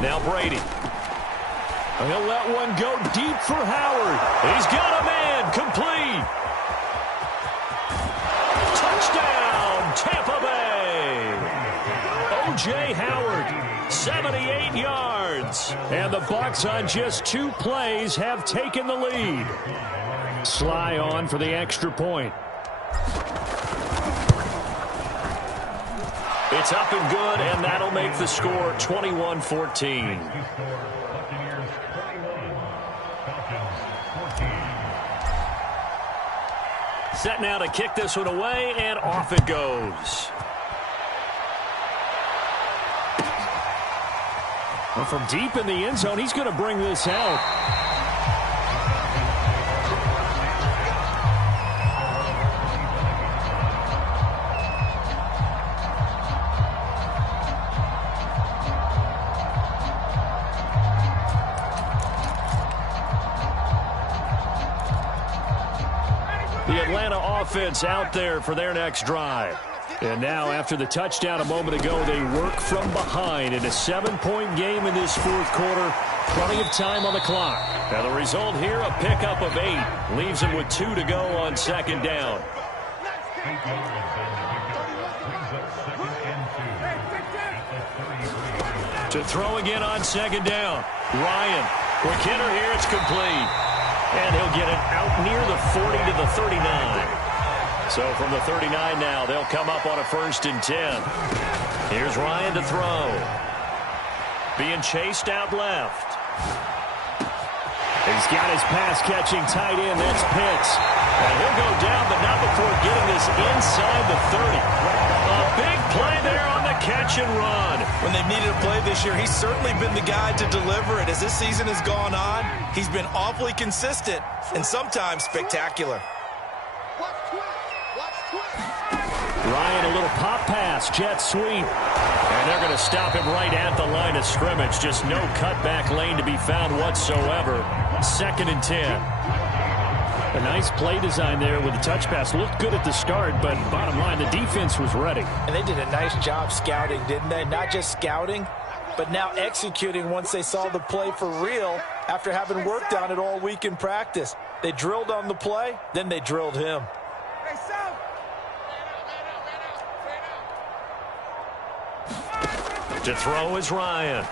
Now Brady. He'll let one go deep for Howard. He's got a man. Complete. Touchdown, Tampa Bay. O.J. Howard, 78 yards. And the Bucs on just 2 plays have taken the lead. Sly on for the extra point. It's up and good, and that'll make the score 21-14. Set now to kick this one away, and off it goes. Well, from deep in the end zone, he's going to bring this out. Offense out there for their next drive. And now after the touchdown a moment ago, they work from behind in a 7-point game in this 4th quarter. Plenty of time on the clock. Now the result here, a pickup of 8. Leaves them with 2 to go on 2nd down. To throw again on 2nd down. Ryan, quick hitter here, it's complete. And he'll get it out near the 40 to the 39. So from the 39 now, they'll come up on a 1st and 10. Here's Ryan to throw. Being chased out left. He's got his pass-catching tight end. That's Pitts. And he'll go down, but not before getting this inside the 30. A big play there on the catch and run. When they've needed a play this year, he's certainly been the guy to deliver it. As this season has gone on, he's been awfully consistent and sometimes spectacular. Ryan, a little pop pass, jet sweep. And they're going to stop him right at the line of scrimmage. Just no cutback lane to be found whatsoever. 2nd and 10. A nice play design there with the touch pass. Looked good at the start, but bottom line, the defense was ready. And they did a nice job scouting, didn't they? Not just scouting, but now executing once they saw the play for real after having worked on it all week in practice. They drilled on the play, then they drilled him. To throw is Ryan.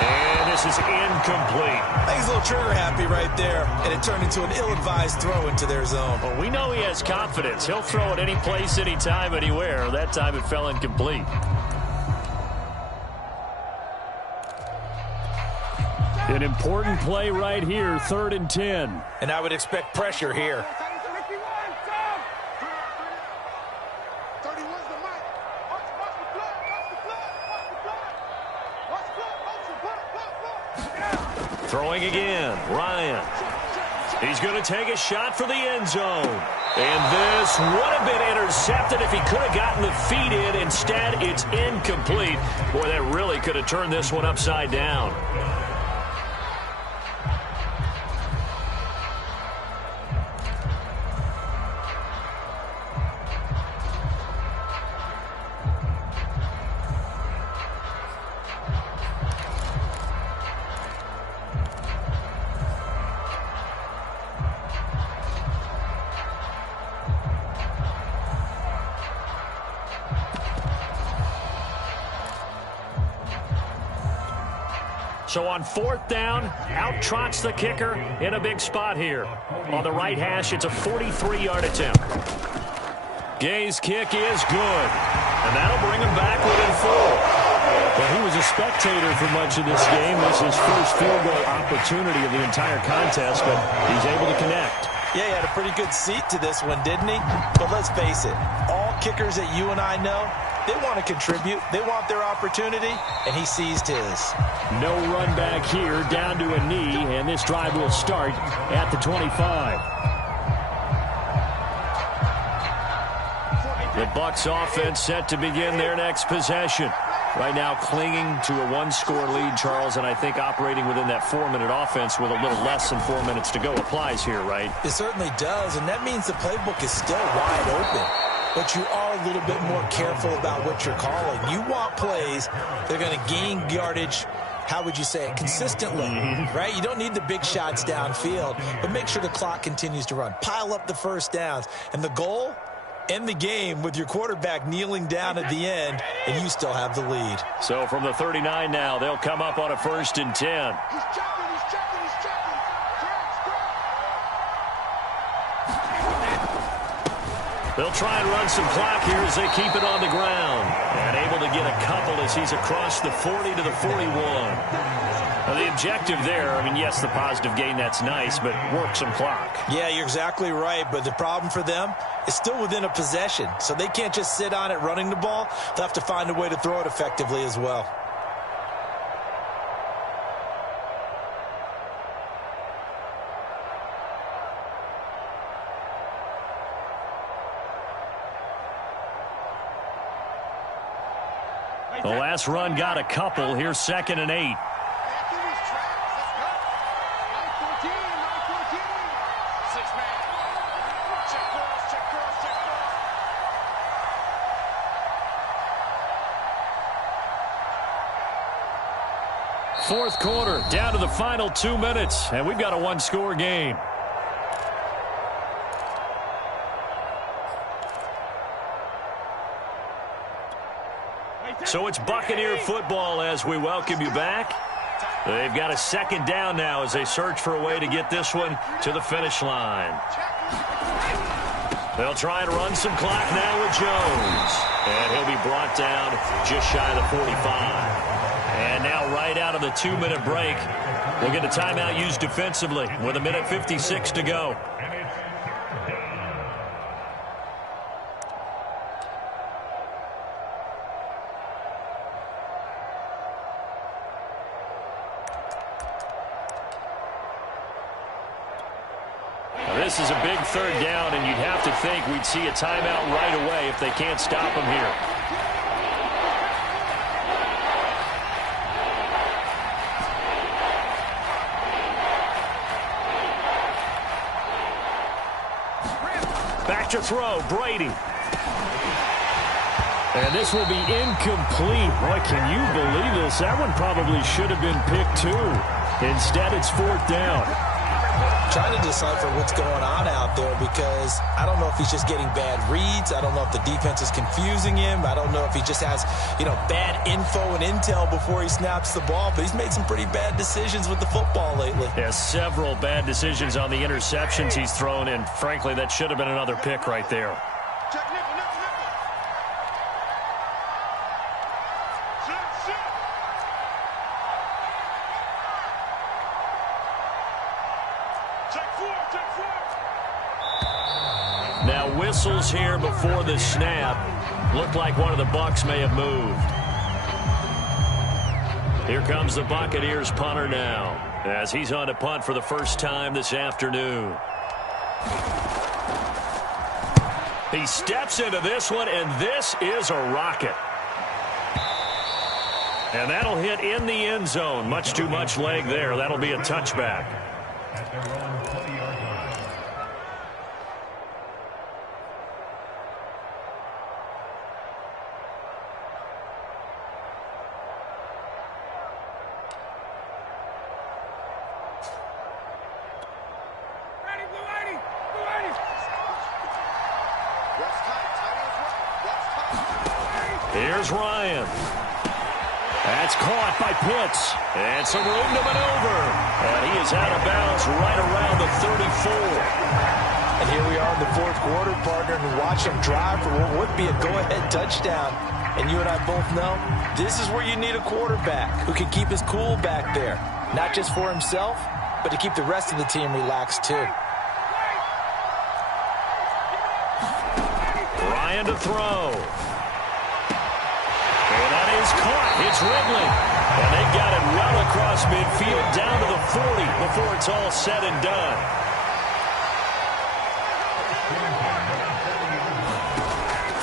And this is incomplete. I think he's a little trigger happy right there, and it turned into an ill-advised throw into their zone. Well, we know he has confidence. He'll throw it any place, anytime, anywhere. That time it fell incomplete. An important play right here, 3rd and 10. And I would expect pressure here. Throwing again, Ryan. He's going to take a shot for the end zone. And this would have been intercepted if he could have gotten the feet in. Instead, it's incomplete. Boy, that really could have turned this one upside down. So on 4th down, out trots the kicker in a big spot here. On the right hash, it's a 43-yard attempt. Gay's kick is good. And that'll bring him back within 4. Well, he was a spectator for much of this game. This is his first field goal opportunity of the entire contest, but he's able to connect. Yeah, he had a pretty good seat to this one, didn't he? But let's face it, all kickers that you and I know, they want to contribute. They want their opportunity, and he seized his. No run back here, down to a knee, and this drive will start at the 25. The Bucs offense set to begin their next possession. Right now clinging to a 1-score lead, Charles, and I think operating within that 4-minute offense with a little less than 4 minutes to go applies here, right? It certainly does, and that means the playbook is still wide open. but you are a little bit more careful about what you're calling. You want plays that are going to gain yardage, how would you say it, consistently, right? You don't need the big shots downfield, but make sure the clock continues to run. Pile up the first downs. And the goal, end the game with your quarterback kneeling down at the end, and you still have the lead. So from the 39 now, they'll come up on a 1st and 10. They'll try and run some clock here as they keep it on the ground. And able to get a couple as he's across the 40 to the 41. Now, the objective there, I mean, yes, the positive gain, that's nice, but work some clock. Yeah, you're exactly right, but the problem for them is still within a possession. So they can't just sit on it running the ball. They'll have to find a way to throw it effectively as well. The last run got a couple. Here's 2nd and 8. Fourth quarter, down to the final 2 minutes, and we've got a one-score game. So it's Buccaneer football as we welcome you back. They've got a 2nd down now as they search for a way to get this one to the finish line. They'll try and run some clock now with Jones. And he'll be brought down just shy of the 45. And now right out of the 2-minute break, we'll get a timeout used defensively with 1:56 to go. This is a big 3rd down, and you'd have to think we'd see a timeout right away if they can't stop him here. Back to throw, Brady. And this will be incomplete. Boy, can you believe this? That one probably should have been picked too. Instead, it's 4th down. Trying to decipher what's going on out there because I don't know if he's just getting bad reads. I don't know if the defense is confusing him. I don't know if he just has, bad info and intel before he snaps the ball. But he's made some pretty bad decisions with the football lately. Yeah, several bad decisions on the interceptions he's thrown, and frankly, that should have been another pick right there. Now whistles here before the snap. Looked like one of the Bucs may have moved. Here comes the Buccaneers punter now as he's on to punt for the first time this afternoon. He steps into this one, and this is a rocket. And that'll hit in the end zone. Much too much leg there. That'll be a touchback. Here's Ryan. That's caught by Pitts. And some room to maneuver. And he is out of bounds right around the 34. And here we are in the 4th quarter, partner, and watch him drive for what would be a go-ahead touchdown. And you and I both know this is where you need a quarterback who can keep his cool back there. Not just for himself, but to keep the rest of the team relaxed too. Ryan to throw. And that is caught. It's Ridley. And they've got it well across midfield down to the 40 before it's all said and done.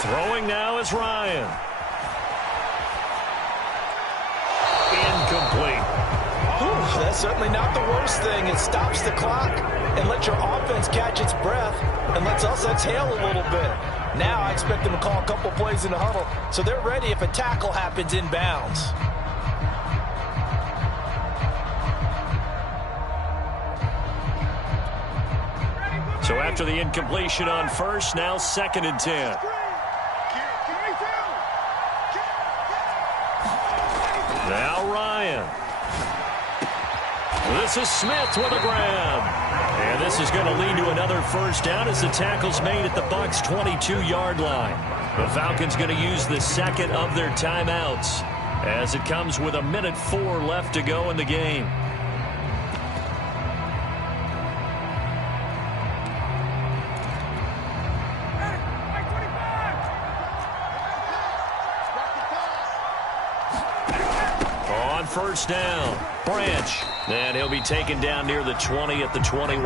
Throwing now is Ryan. Incomplete. Ooh, that's certainly not the worst thing. It stops the clock and lets your offense catch its breath and lets us exhale a little bit. Now I expect them to call a couple plays in the huddle, so they're ready if a tackle happens inbounds. So after the incompletion on first, now 2nd and 10. Now Ryan. This is Smith with a grab. And this is going to lead to another first down as the tackle's made at the Bucs' 22-yard line. The Falcons going to use the second of their timeouts as it comes with 1:04 left to go in the game. On first down, Branch. And he'll be taken down near the 20 at the 21.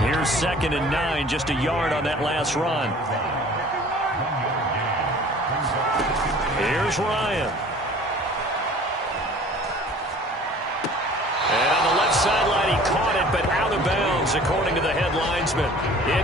Here's 2nd and 9, just a yard on that last run. Here's Ryan. And on the left sideline, he caught it, but out of bounds, according to the head linesman.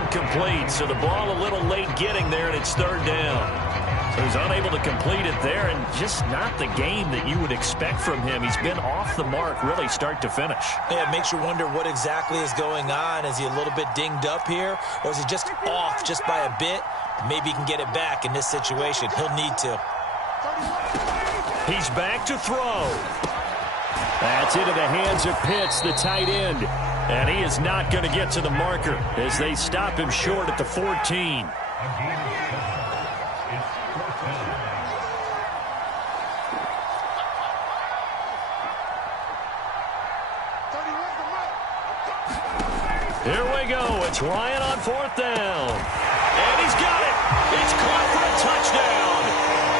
Incomplete, so the ball a little late getting there, and it's 3rd down. So he's unable to complete it there, and just not the game that you would expect from him. He's been off the mark, really, start to finish. Yeah, it makes you wonder what exactly is going on. Is he a little bit dinged up here, or is he just off just by a bit? Maybe he can get it back in this situation. He'll need to. He's back to throw. That's into the hands of Pitts, the tight end. And he is not going to get to the marker as they stop him short at the 14. Here we go. It's Ryan on 4th down. And he's got it. It's caught for a touchdown.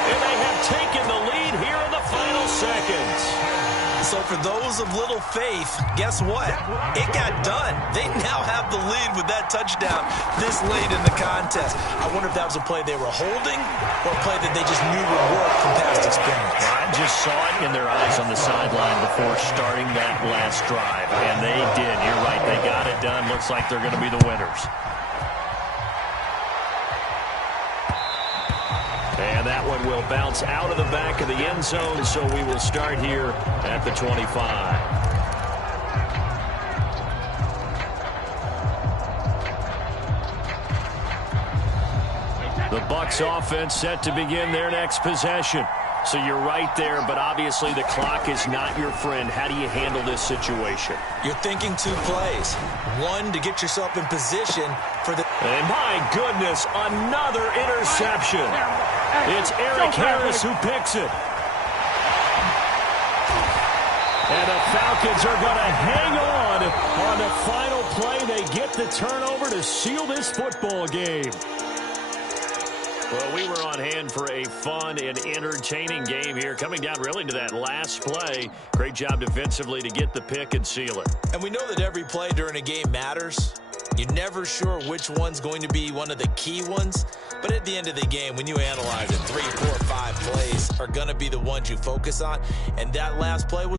And they have taken the lead here in the final seconds. So for those of little faith, guess what? It got done. They now have the lead with that touchdown this late in the contest. I wonder if that was a play they were holding or a play that they just knew would work from past experience. I just saw it in their eyes on the sideline before starting that last drive, and they did. You're right. They got it done. Looks like they're going to be the winners. And that one will bounce out of the back of the end zone, so we will start here at the 25. The Bucs offense set to begin their next possession. So you're right there, but obviously the clock is not your friend. How do you handle this situation? You're thinking 2 plays. One, to get yourself in position for the... And my goodness, another interception. It's Eric Harris who picks it. And the Falcons are going to hang on the final play. They get the turnover to seal this football game. Well, we were on hand for a fun and entertaining game here, coming down really to that last play. Great job defensively to get the pick and seal it. And we know that every play during a game matters. You're never sure which one's going to be one of the key ones. But at the end of the game, when you analyze it, 3, 4, 5 plays are going to be the ones you focus on. And that last play was